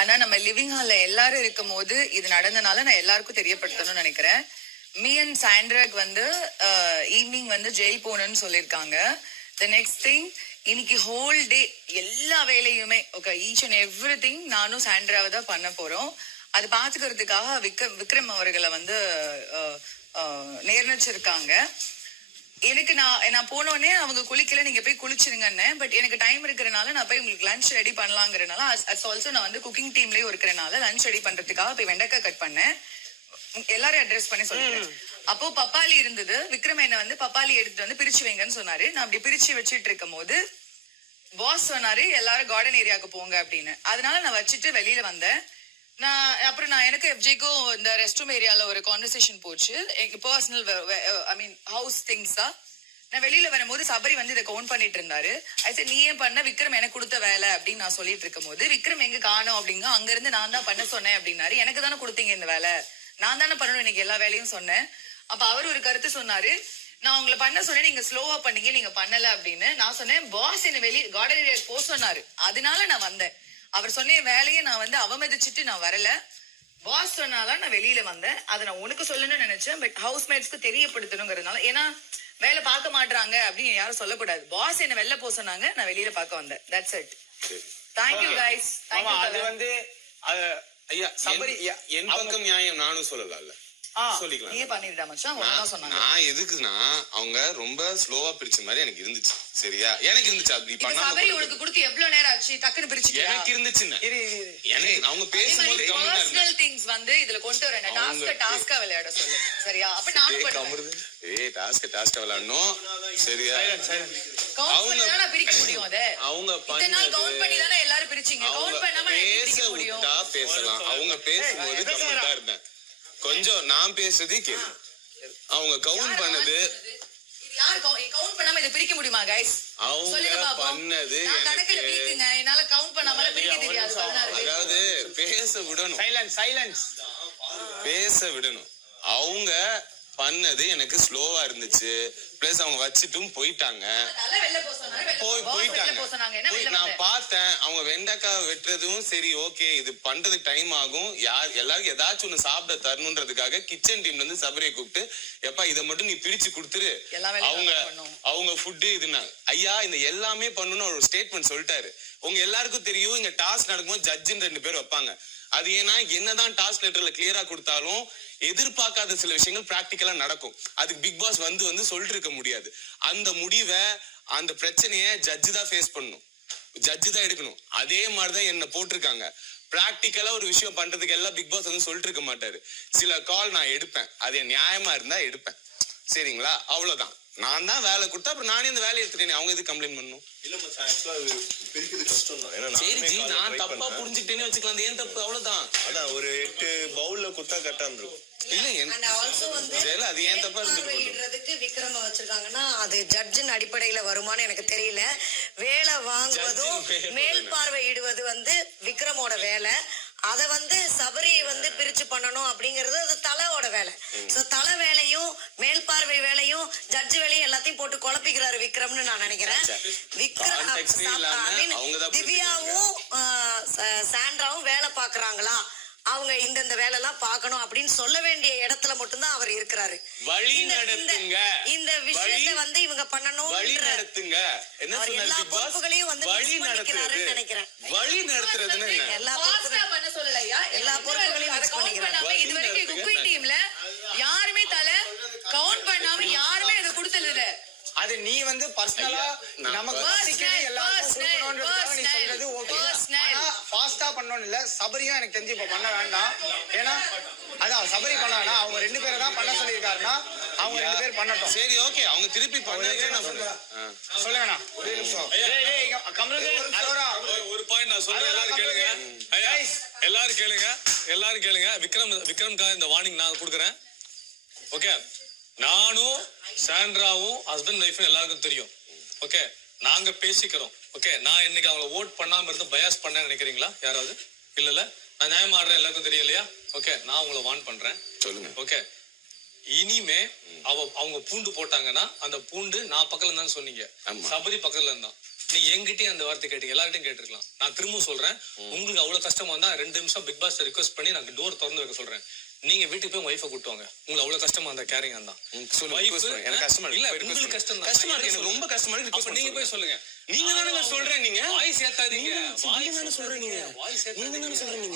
ஆனா நம்ம லிவிங் ஹால்ல எல்லாரும் இருக்கும் போது இது நடந்தனால நான் எல்லாருக்கும் தெரியப்படுத்தணும்னு நினைக்கிறேன். மீ அண்ட் சாண்ட்ராக் வந்து ஈவினிங் வந்து ஜெயில் போகணும்னு சொல்லியிருக்காங்க. த நெக்ஸ்ட் திங், இன்னைக்கு ஹோல் டே எல்லா வேலையுமே okay each and every thing நானும் சாண்ட்ராவை தான் பண்ண போறோம். அது பாத்துக்கிறதுக்காக விக்ரம் அவர்களை வந்து நிர்ணயிச்சிருக்காங்க. எனக்கு நான் போனோடனே அவங்க குளிக்கல, நீங்க போய் குளிச்சிருங்கன்னு. பட் எனக்கு டைம் இருக்கிறனால நான் போய் உங்களுக்கு லஞ்ச் ரெடி பண்ணலாங்கிறனால ஆல்சோ நான் வந்து குக்கிங் டீம்லயும் இருக்கிறனால லஞ்ச் ரெடி பண்றதுக்காக போய் வெண்டைக்காய் கட் பண்ணேன். எல்லாரும் அட்ரஸ் பண்ணி சொல்லிட்டேன். அப்போ பப்பாளி இருந்தது. விக்ரம் என்ன வந்து பப்பாளி எடுத்துட்டு வந்து பிரிச்சு வைங்கன்னு சொன்னாரு. நான் அப்படி பிரிச்சு வச்சுட்டு இருக்கும் போது பாஸ் சொன்னாரு எல்லாரும் கார்டன் ஏரியாவுக்கு போங்க அப்படின்னு. அதனால நான் வச்சுட்டு வெளியில வந்தேன். அப்புறம் எனக்கு எஃப்ஜேக்கும் இந்த ரெஸ்ட் ரூம் ஏரியால ஒரு கான்வர்சேஷன் போச்சு. எங்க பர்சனல் ஐ மீன் ஹவுஸ் திங்ஸா. நான் வெளியில வரும்போது சபரி வந்து இதை கவுண்ட் பண்ணிட்டு இருந்தாரு. அது நீ ஏன் பண்ண, விக்ரம் எனக்கு கொடுத்த வேலை அப்படின்னு நான் சொல்லிட்டு இருக்கும் போது விக்ரம் எங்க காணோம் அப்படிங்க. அங்க இருந்து நான் தான் பண்ண சொன்னேன் அப்படின்னாரு. எனக்கு தானே கொடுத்தீங்க இந்த வேலை, நான் தானே பண்ணணும் இன்னைக்கு எல்லா வேலையும் சொன்னேன். அப்ப அவர் ஒரு கருத்து சொன்னாரு, நான் உங்களை பண்ண சொன்னேன், நீங்க ஸ்லோவா பண்ணீங்க, நீங்க பண்ணல அப்படின்னு. நான் சொன்னேன் பாஸ் என்ன வெளியே கார்டன் ஏரியாவுக்கு போக சொன்னாரு, அதனால நான் வந்தேன். அவர் சொன்ன வேலையை நான் வந்து அவமதிச்சுட்டு நான் வரல. பாஸ் சொன்னாதான் நான் வெளியில வந்தேன். அதை நான் உனக்கு சொல்லணும்னு நினைச்சேன். பட் ஹவுஸ்மேட்ஸ்க்கு தெரியப்படுத்தணுங்கிறதுனால, ஏன்னா வேலை பார்க்க மாட்டாங்க அப்படின்னு யாரும் சொல்லக்கூடாது. பாஸ் என்ன வெளில போக சொன்னாங்க, நான் வெளியில பார்க்க வந்தேன். That's it. Thank you guys. அது வந்து ஐயா சபரி என் பக்கம் நியாயம் நானும் சொல்லலாம்ல, சொல்லிக்கலாம். நீயே பண்ணிருடா மச்சான். நான் எதுக்குன்னா அவங்க ரொம்ப ஸ்லோவா பிரிச்ச மாதிரி எனக்கு இருந்துச்சு. சரியா, எனக்கு இருந்துச்சு. அப்படி பண்ணாம சபரி உனக்கு கொடுத்து எவ்வளவு நேரம் ஆச்சு, டக்குன்னு பிரிச்சிட்டியா? எனக்கு இருந்துச்சுன்னு எனக்கு அவங்க பேசும்போது பர்சனல் திங்ஸ் வந்து இதுல கொண்டு வரேன். டாஸ்கா விளையாட சொல்லு. சரியா, அப்ப நானும் பண்ணுவேன். டாஸ்கா விளையாடணும். சரியா, கவுண்ட் பண்ணா நான் பிரிக்க முடியும். அத அவங்க இத்தனை நாள் கவுண்ட் பண்ணி தானே எல்லாரும் பிரிச்சீங்க. கவுண்ட் பண்ணாம பிரிக்க முடியும். பேசலாம். அவங்க பேசும்போது கம்முட்டா இருந்தேன். கொஞ்சம் நான் பேசுறதே கேளு. அவங்க கவுண்ட் பண்ணது யார் கவுண்ட் பண்ணாம இத பிரிக்க முடியுமா கைஸ்? அவங்க பண்ணது நான் கணக்குல வீக்குங்க, என்னால கவுண்ட் பண்ணாம பிரிக்க தெரியாது. அதாவது பேச விடணும். சைலன்ஸ் பேச விடணும். அவங்க பண்ணது எனக்கு ஸ்லோவா இருந்துச்சு. பிளஸ் அவங்க வச்சுட்டும் போயிட்டாங்க. நான் பார்த்தேன் அவங்க வெண்டைக்காய் வெட்டுறதும் சரி, ஓகே இது பண்றதுக்கு டைம் ஆகும், எல்லாருக்கும் ஏதாச்சும் ஒண்ணு சாப்பிட தரணுன்றதுக்காக கிச்சன் டீம்ல இருந்து சபரியை கூப்பிட்டு, எப்பா இதை மட்டும் நீ பிரிச்சு கொடுத்துரு, அவங்க ஃபுட்டு இதுனா ஐயா இந்த எல்லாமே பண்ணணும்னு ஒரு ஸ்டேட்மெண்ட் சொல்லிட்டாரு. உங்க எல்லாருக்கும் தெரியும், இங்க டாஸ்க் நடக்கும்போது ஜட்ஜுன்னு 2 பேர் வைப்பாங்க. அது ஏன்னா என்னதான் டாஸ்க் லெட்டர்ல கிளியரா கொடுத்தாலும் எதிர்பார்க்காத சில விஷயங்கள் பிராக்டிக்கலா நடக்கும். அதுக்கு பிக் பாஸ் வந்து சொல்லிட்டு இருக்க முடியாது. அந்த முடிவை அந்த பிரச்சனைய ஜட்ஜு தான் ஃபேஸ் பண்ணணும், ஜட்ஜு தான் எடுக்கணும். அதே மாதிரிதான் என்ன போட்டிருக்காங்க. பிராக்டிக்கலா ஒரு விஷயம் பண்றதுக்கு எல்லாம் பிக் பாஸ் வந்து சொல்லிட்டு இருக்க மாட்டாரு. சில கால் நான் எடுப்பேன், அது நியாயமா இருந்தா எடுப்பேன். சரிங்களா, அவ்வளவுதான். நான் தான் வேலை கொடுத்தா அப்புறம் நானே இந்த வேலையை எடுத்துட்டேன். அவங்க எதுக்கு கம்ப்ளைண்ட் பண்ணணும்? சரி ஜி, நான் தப்பா புரிஞ்சுக்கிட்டேன்னு வச்சுக்கலாம். ஏன் தப்பு? அவ்வளவுதான். அதான் ஒரு 8 பவுல்ல குத்தா கரெக்டா இருந்திருக்கும். அது ஏன் தப்பா இருந்துட்டு விக்ரம வச்சிருக்காங்கன்னா அது ஜட்ஜின் அடிப்படையில வருமானு எனக்கு தெரியல. வேலை வாங்குவதும் மேல் பார்வையிடுவது வந்து விக்ரமோட வேலை. அத வந்து சபரி வந்து பிரிச்சு பண்ணணும் அப்படிங்கறது அது தலையோட வேலை. சோ தலை வேலையும் மேல் பார்வை வேலையும் ஜட்ஜ் வேலையும் எல்லாத்தையும் போட்டு குழப்பிக்கிறாரு விக்ரம்னு நான் நினைக்கிறேன். திவ்யாவும் சாண்ட்ராவும் வேலை பாக்குறாங்களா, அவங்க இந்த வேலை எல்லாம் பார்க்கணும் அப்படின்னு சொல்ல வேண்டிய இடத்துல மட்டும்தான் அவர் இருக்கிறாரு. இந்த விஷயத்தை வந்து இவங்க பண்ணணும். எல்லா பொறுப்புகளையும் வந்து நினைக்கிறேன். எல்லா பொறுப்புகளையும் மிக்ஸ் பண்ணிக்கிறாரு. இது வரைக்கும் குக்கிங் டீம்ல யாருமே தலை கவுண்ட் பண்ணாம யாருமே அதை கொடுத்தல. அது நீ வந்து பர்சனலா நமக்கு நீ சொல்றது ஓகே. ஆனா ஃபாஸ்டா பண்ணணும் இல்ல. சபரியும் எனக்கு தெரிஞ்சு இப்ப பண்ண வேண்டாம். ஏன்னா அதான் சபரி பண்ணா அவங்க 2 பேரை தான் பண்ண சொல்லியிருக்காருன்னா அவங்க 2 பேர் பண்ணட்டும். சரி ஓகே, அவங்க திருப்பி பண்ணதுக்கு நான் சொல்ல வேணாம். ஒரு பாயிண்ட் நான் சொல்றேன், எல்லாரும் கேளுங்க. எல்லாரும் கேளுங்க. விக்ரம்காக இந்த வார்னிங் நான் கொடுக்குறேன். ஓகே, நானும் சாண்ட்ராவும் ஹஸ்பண்ட் லைஃப் எல்லாருக்கும் தெரியும். ஓகே, நாங்க பேசிக்கிறோம். ஓகே, நான் இன்னைக்கு அவங்களை ஓட் பண்ணாம இருந்து பயாஸ் பண்ண நினைக்கிறீங்களா யாராவது? இல்ல நான் நியாயம் ஆடுறேன், எல்லாருக்கும் தெரியும் இல்லையா? ஓகே, நான் உங்களை வார்ன் பண்றேன். சொல்லுங்க. ஓகே, இனிமே அவங்க பூண்டு போட்டாங்கன்னா அந்த பூண்டு நான் பக்கத்துல இருந்தான்னு சொன்னீங்க, சபரி பக்கத்துல இருந்தான். நீ என்கிட்டயும் அந்த வார்த்தை கேட்டீங்க, எல்லார்ட்டையும் கேட்டிருக்கலாம். நான் திரும்ப சொல்றேன், உங்களுக்கு அவ்வளவு கஷ்டமா இருந்தா 2 நிமிஷம் பிக் பாஸ் ரிக்வெஸ்ட் பண்ணி நான் டோர் திறந்து வைக்க சொல்றேன். நீங்க வீட்டுக்கு போய் ஒய்ஃபை கூட்டு வாங்க. உங்களுக்கு அவ்வளவு கஷ்டமா இருந்தா கேரிங் இருந்தா எனக்கு கஷ்டமா இல்ல, இருக்கு. உங்களுக்கு கஷ்டம் தான். கஷ்டமா இருக்கு, எனக்கு ரொம்ப கஷ்டமா இருக்கு. அப்ப நீங்க போய் சொல்லுங்க. நீங்க தானே சொல்றேன், நீங்க வாய்ஸ் ஏத்தாதீங்க. நீங்க தானே சொல்றீங்க, வாய்ஸ் நீங்க தானே சொல்றீங்க,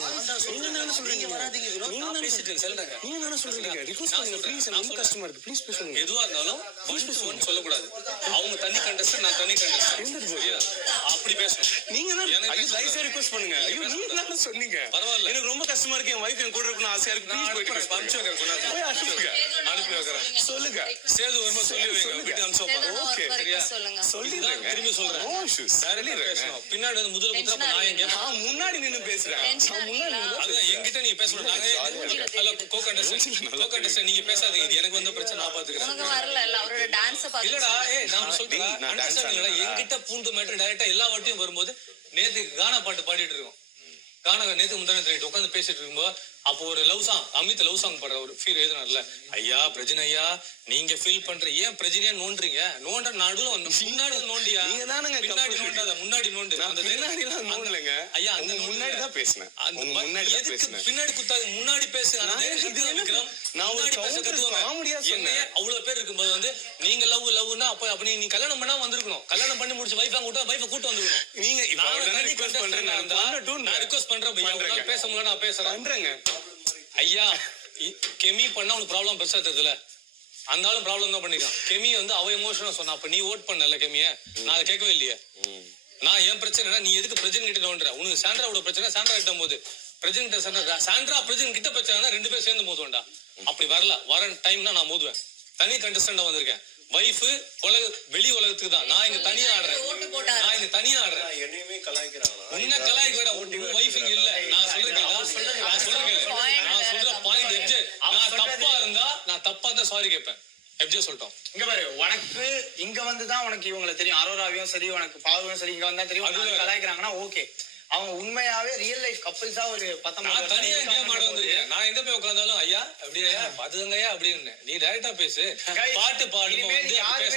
நீங்க தானே சொல்றீங்க, வராதீங்க. நான் பேசிட்டு சொல்றேங்க. நீங்க தானே சொல்றீங்க. ரிக்வெஸ்ட் பண்ணுங்க ப்ளீஸ், எனக்கு ரொம்ப கஷ்டமா இருக்கு. ப்ளீஸ் பேசுங்க. எதுவா இருந்தாலும் 1 to 1 சொல்லக்கூடாது. அவங்க தனி கண்டஸ்ட், நான் தனி கண்டஸ்ட். அப்படி பேசணும். நீங்க தான் ஐயோ லைஃப் ரிக்வெஸ்ட் பண்ணுங்க. ஐயோ நீங்க தானே சொன்னீங்க. பரவாயில்ல, எனக்கு ரொம்ப கஷ்டமா இருக்கு. என் வைஃப் என் கூட இருக்கணும் ஆசையா இருக்கு. ப்ளீஸ் போயிட்டு அனுப்பிச்சு வைக்கிறேன். அனுப்பி வைக்கிறேன். சொல்லுங்க. சேது வரும்போது சொல்லி வைங்க. வீட்டு அனுப்பிச்சு ஓகே சரியா? சொல்லிடுறேங்க. திரும்பி சொல்றேன். No issues. பேசணும். பின்னாடி வந்து முதல்ல குத்துறப்ப நான் எங்க நான் முன்னாடி நின்னு பேசுறேன். நான் முன்னாடி அதுதான் என்கிட்ட நீங்க பேசணும். நாங்க அல்ல கோ-கண்டஸ்டன்ட் நீங்க பேசாதீங்க. இது எனக்கு வந்த பிரச்சனை நான் பாத்துக்கிறேன். உனக்கு வரல இல்ல அவரோட டான்ஸ் பார்த்து இல்லடா, நான் சொல்றேன். நான் டான்ஸ் அண்டர்ஸ்டாண்டிங் என்கிட்ட பூண்டு மேட்டர் டைரக்டா எல்லா வாட்டியும் வரும்போது நேத்து கானா பாட்டு பாடிட்டு இருக்கோம். கானா நேத்து முந்தானே உட்காந்து பேசிட்டு இருக்கும்போது அப்போ ஒரு love song, Amit love song பாடுற ஒரு ஃபீல் எழுதுனார்ல, ஐயா பிரஜன் ஐயா நீங்க ஃபீல் பண்ற ஏன் பிரஜனையா நோன்றீங்க? நோண்ட நடுவுல முன்னாடி நோண்டியா? நீங்க தானங்க பின்னாடி நோண்டாத, முன்னாடி நோண்டு. அந்த பின்னாடி எல்லாம் நோண்டலங்க. ஐயா அந்த முன்னாடி தான் பேசினேன். அந்த முன்னாடி தான் எதுக்கு பேசினேன். பின்னாடி குத்தாது, முன்னாடி பேசு. நான் ஒரு காமெடியா சொன்னேன். அவ்வளவு பேர் இருக்கும்போது வந்து நீங்க லவ்னா அப்ப நீ கல்யாணம் பண்ணா வந்திருக்கணும். கல்யாணம் பண்ணி முடிச்சு வைஃப் கூட்டு வந்துருக்கணும். நீங்க இப்ப அவர்தானே ரிக்வெஸ்ட் பண்றேன். நான் ரிக்வெஸ்ட் பண்றேன். பேச முடியல, நான் பேசுறேன். பண்றேங்க. ஐயா கெமி பண்ணா உனக்கு ப்ராப்ளம் பெருசா தெரியல. அந்த ஆளும் ப்ராப்ளம் தான் பண்ணிருக்கான். கெமி வந்து அவ எமோஷனா சொன்னா, அப்ப நீ ஓட் பண்ணல கெமிய, நான் அதை கேட்கவே இல்லையே. நான் ஏன் பிரச்சனை, நீ எதுக்கு பிரஜன் கிட்ட நோண்டுற? உனக்கு சாண்ட்ராவோட பிரச்சனை சாண்ட்ரா கிட்ட போது பிரஜன் கிட்ட சாண்ட்ரா பிரஜன் கிட்ட பிரச்சனை 2 பேரும் சேர்ந்து மோதுவேன்டா. அப்படி வர டைம்னா நான் மோதுவேன். தனி கண்டஸ்டண்டா வந்திருக்கேன். வைஃப் வெளி உலகத்துக்கு தான். நான் இங்க தனியா ஆடுறேன். என்னையுமே கலாய்க்கிறாங்க. உன்ன கலாய்க்க வேண்டாம். உன் வைஃப் இங்க இல்ல. நான் சொல்றேன் பாயிண்ட் எப்ஜே. நான் தப்பா இருந்தா சாரி கேட்பேன். எப்ஜே சொல்லிட்டோம். இங்க பாரு, உனக்கு இங்க வந்துதான் உனக்கு இவங்களை தெரியும். அரோராவையும் சரி, உனக்கு பாவையும் சரி, இங்க வந்தா தெரியும். அது கலாய்க்கிறாங்கன்னா ஓகே. அவங்க உண்மையாவே ரியல் லைஃப் கப்பிள்ஸா ஒரு 19 தனியா கேம் ஆட வந்திருக்கேன். நான் எங்க போய் உட்கார்ந்தாலும் ஐயா அப்படியா பாத்துக்கங்கய்யா அப்படின்னு நீ டைரக்டா பேசு. பாட்டு பாடும்போது வந்து பேச.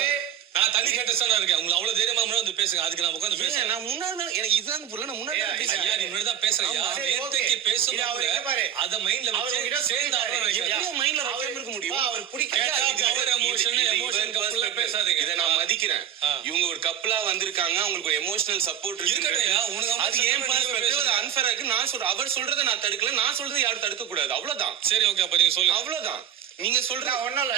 நான் தனி கண்டஸ்டண்டா இருக்கேன். உங்களுக்கு அவ்வளவு தைரியமா வந்து பேசுங்க. அதுக்கு நான் உட்கார்ந்து பேசுறேன். நான் முன்னாடி எனக்கு இதுதான் புரியல. நான் முன்னாடி பேசுறேன். ஐயா நீ முன்னாடி தான் பேசுறீங்க. நேத்துக்கு பேசும்போது அத மைண்ட்ல வச்சு சேர்ந்து எப்படி மைண்ட்ல வைக்காம இருக்க முடியும்? அவர் பிடிக்கல. அவர் எமோஷன் கப்புல பேசாதீங்க. இத நான் மதிக்கிறேன். இவங்க ஒரு கப்பலா வந்திருக்காங்க. அவங்களுக்கு ஒரு எமோஷனல் சப்போர்ட் இருக்கட்டையா. அது ஏன் பெர்ஸ்பெக்டிவ், அது அன்ஃபேரா இருக்கு. நான் சொல்றேன், அவர் சொல்றதை நான் தடுக்கல, நான் சொல்றதை யாரும் தடுக்க கூடாது. அவ்வளவுதான். சரி ஓகே, அப்ப நீங்க சொல்லுங்க. அவ்வளவுதான். நீங்க சொல்ற ஒண்ணும் இல்ல.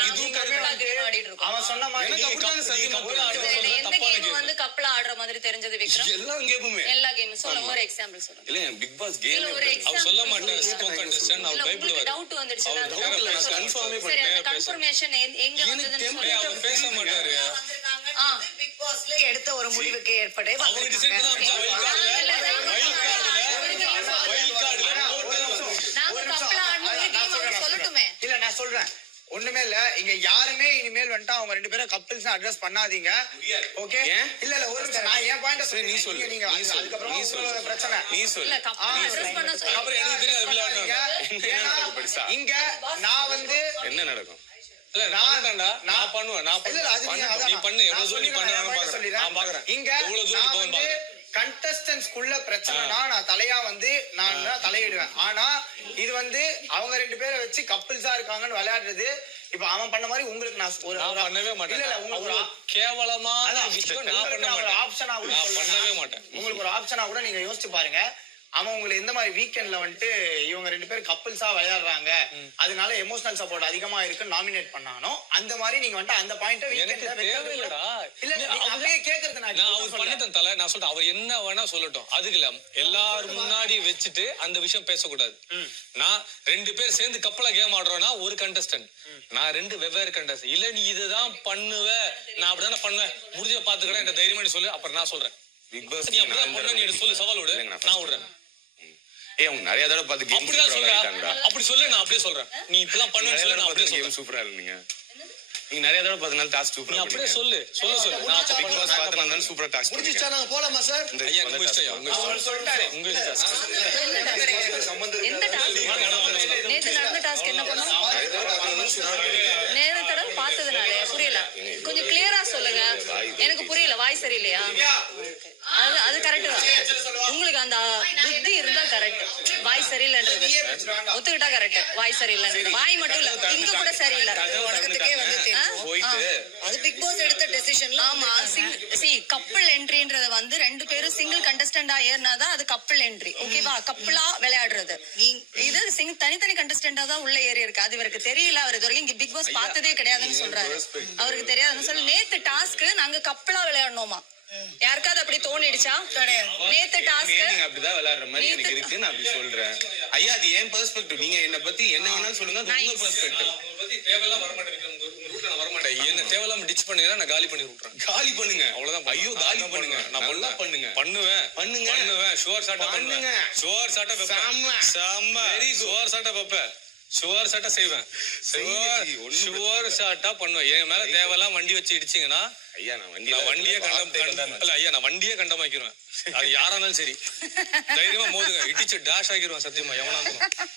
அவன் சொன்ன மாதிரி எனக்கு அப்படிதான் சத்தியமா புரியல. எந்த கேம் வந்து கப்பல ஆடுற மாதிரி தெரிஞ்சது விக்ரம்? எல்லா கேமுமே எல்லா கேம் சொல்லுங்க, ஒரு எக்ஸாம்பிள் சொல்லுங்க. இல்ல பிக் பாஸ் கேம் ஒரு அவர் சொல்ல மாட்டார். ஸ்கோ கண்டஸ்டன்ட் அவர் பயப்படுவார். டவுட் வந்துருச்சு. அவர் டவுட்ல நான் கன்ஃபார்மே சரி, அந்த பண்ணேன். கன்ஃபர்மேஷன் எங்க வந்ததுன்னு சொல்லுங்க. அவர் பேச மாட்டாரு. பிக் பாஸ்ல எடுத்த ஒரு முடிவுக்கு ஏற்பட அவங்க டிசைட் தான் வைல்ட் கார்டுல நாங்க கப்பல ஆடணும் கேம் சொல்லட்டுமே. இல்ல நான் சொல்றேன், ஒண்ணுமே இல்ல. இங்க யாருமே இனிமேல் வந்துட்டு அவங்க 2 பேரும் கப்பிள்ஸ் அட்ரஸ் பண்ணாதீங்க. ஓகே இல்ல ஒரு நிமிஷம், நான் ஏன் பாயிண்ட் நீ சொல்லு. நீங்க அதுக்கப்புறம் உங்களோட பிரச்சனை. நீ சொல்லு. இல்ல கப்பல அட்ரஸ் பண்ண சொல்லுங்க. அப்புறம் எனக்கு தெரியாது விளையாடுறாங்க. என்ன நடக்கும் பெருசா? இங்க நான் வந்து என்ன நடக்கும்? இல்ல நான் பண்ணுவேன். நான் பண்ணுவேன். நீ பண்ணு. எவ்வளவு தூரம் நீ பண்றானு பாக்குறேன். நான் பாக்குறேன். இங்க எவ்வளவு தூரம் போய் பாக்குறேன். கண்டஸ்டன்ஸ்குள்ள பிரச்சனைனா நான் தலையா வந்து நான் தான் தலையிடுவேன். ஆனா இது வந்து அவங்க 2 பேரை வச்சு கப்பிள்ஸா இருக்காங்கன்னு விளையாடுறது. இப்ப அவன் பண்ண மாதிரி உங்களுக்கு நான் பண்ணவே மாட்டேன். இல்ல உங்களுக்கு ஒரு கேவலமான விஷயம் நான் பண்ண மாட்டேன். ஆப்ஷனா கூட நான் பண்ணவே மாட்டேன். உங்களுக்கு ஒரு ஆப்ஷனா கூட நீங்க யோசிச்சு பாருங்க. அவன் உங்களுக்கு எந்த மாதிரி வீக்கெண்ட்ல வந்துட்டு இவங்க 2 பேரும் கப்பிள்ஸா விளையாடுறாங்க, அதனால எமோஷனல் சப்போர்ட் அதிகமா இருக்குன்னு நாமினேட் பண்ணானோ அந்த மாதிரி நீங்க வந்துட்டு அந்த பாயிண்ட எனக்கு தேவையில்லடா. இல்ல நீங்க அப்படியே கேக்குறது நான் அவர் பண்ணிட்டேன் தல. நான் சொல்றேன், அவர் என்ன வேணா சொல்லட்டும். அதுக்கு இல்ல எல்லாரும் முன்னாடி வச்சுட்டு அந்த விஷயம் பேசக்கூடாது. நான் 2 பேர் சேர்ந்து கப்பலா கேம் ஆடுறோம்னா ஒரு கண்டஸ்டன்ட், நான் 2 வெவ்வேறு கண்டஸ்டன்ட். இல்ல நீ இதுதான் பண்ணுவ, நான் அப்படிதானே பண்ணுவேன், முடிஞ்ச பாத்துக்கிறேன் என்ற தைரியமா சொல்லு. அப்புறம் நான் சொல்றேன் பிக் பாஸ் நீ அப்படிதான் பண்ண, நீ சொல்லு, சவால் விடு, நான் விடுறேன். அவங்க நிறைய தடவை பார்த்து கேம் அப்படிதான் சொல்றேன். அப்படி சொல்லு, நான் அப்படியே சொல்றேன். நீ இப்பதான் பண்ணுன்னு சொல்லு, நான் அப்படியே சொல்றேன். சூப்பரா இருந்தீங்க. நீங்க நிறைய தடவை பார்த்தனால டாஸ்க் நீ சூப்பரா அப்படியே சொல்லு. நான் பிக் பாஸ் பார்த்தனால சூப்பரா டாஸ்க் முடிஞ்சிச்சா? நாங்க போலாமா சார்? ஐயா உங்க இஷ்டம். உங்க இஷ்டம். எந்த டாஸ்க்? நேத்து நடந்த டாஸ்க் என்ன பண்ணோம்? நேத்து தடவை பார்த்ததுனால புரியல. கொஞ்சம் கிளியரா சொல்லுங்க. எனக்கு புரியல, வாய் சரியில்லையா? உங்களுக்கு அந்த புத்தி இருந்தா கரெக்ட். வாய் சரியில்லைன்றது ஒத்துக்கிட்டா கரெக்ட். வாய் சரியில்லைன்றது வாய் மட்டும் இல்ல, இங்க கூட சரியில்லை. உலகத்துக்கே வந்து தெரியும். போயிட்டு அது பிக் பாஸ் எடுத்த டெசிஷன்ல ஆமா, கப்பிள் என்ட்ரின்றது வந்து 2 பேரும் சிங்கிள் கண்டஸ்டண்டா ஏறினாதான் அது கப்பிள் என்ட்ரி. ஓகேவா? கப்பிளா விளையாடுறது. இது தனித்தனி கண்டஸ்டண்டா தான் உள்ள ஏறி இருக்கு. அது இவருக்கு தெரியல. அவர் இது வரைக்கும் இங்க பிக் பாஸ் பார்த்ததே கிடையாதுன்னு சொல்றாரு. அவருக்கு தெரியாதுன்னு சொல்லி நேத்து டாஸ்க் நாங்க கப்பிளா விளையாடணுமா? யாருக்காவது அப்படி தோணிடுச்சா? நேத்து டாஸ்க் நீங்க அப்படிதான் விளையாடுற மாதிரி எனக்கு இருக்கு. நான் அப்படி சொல்றேன். ஐயா, அது ஏன் பெர்ஸ்பெக்டிவ். நீங்க என்ன பத்தி என்ன வேணாலும் சொல்லுங்க, அது உங்க பெர்ஸ்பெக்டிவ். பத்தி தேவையெல்லாம் வர மாட்டேன். உங்க ரூட்ல நான் வர மாட்டேன். என்ன தேவையில்லாம டிச் பண்ணீங்கன்னா நான் காலி பண்ணி விட்டுறேன். காலி பண்ணுங்க, அவ்வளவுதான். ஐயோ காலி பண்ணுங்க. நான் நல்லா பண்ணுங்க. பண்ணுவேன். ஷுவர் சாட்டா பண்ணுங்க. ஷுவர் சாட்டா வைப்பேன். செம்ம. ஷுவர் சாட்டா வைப்பேன். ஷுவர் சாட்டா செய்வேன். ஷுவர் சாட்டா பண்ணுவேன். என் மேல தேவையெல்லாம் வண்டி வச்சு இடிச்சீங்கன்னா ஐயா, நான் வண்டியே இல்ல ஐயா, நான் வண்டியே கண்டமாக்கிடுவேன். அது யாரா இருந்தாலும் சரி, தைரியமா மோதுங்க, இடிச்சு டேஷ் ஆக்கிடுவேன். சத்தியமா எவனா இருந்தாலும்